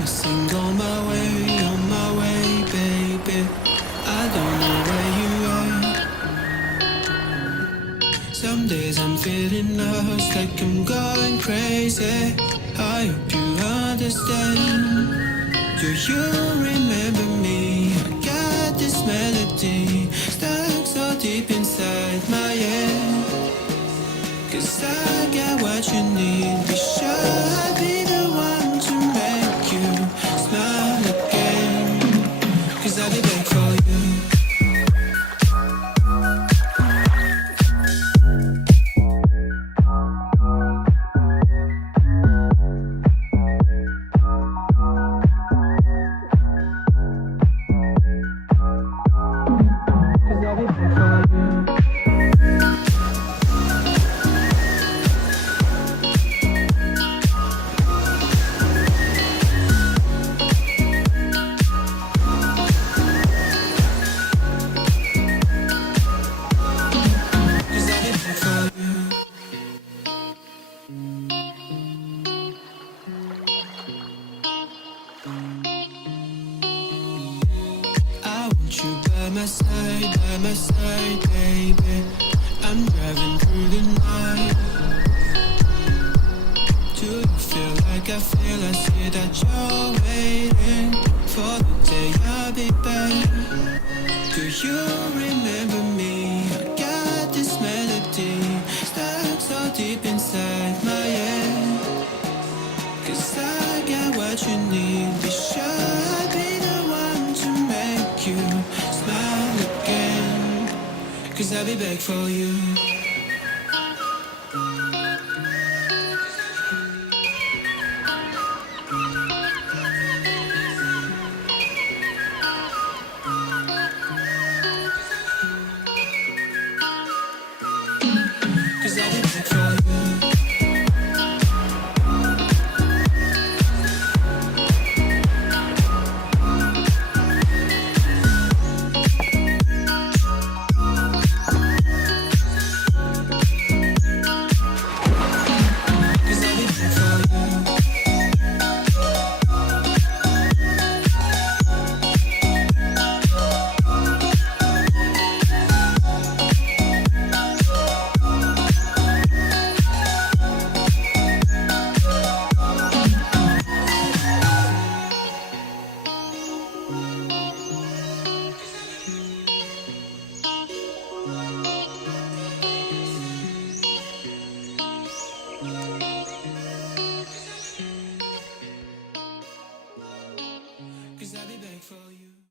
missing on my way, baby. I don't know where you are. Some days I'm feeling lost, like I'm going crazy. I hope you understand. Do you remember me? I got this melody stuck so deep inside my head. 'Cause I got what you need. Be sure I'll be the one to make you smile again. 'Cause I'll be back for you. By my side, baby. I'm driving through the night. Do you feel like I feel? I see that you're waiting for the day I'll be back. Do you remember me? I got this melody stuck so deep inside my head. 'Cause I got what you need. Be sure I'll be the one to make you smile again. 'Cause I'll be back for you.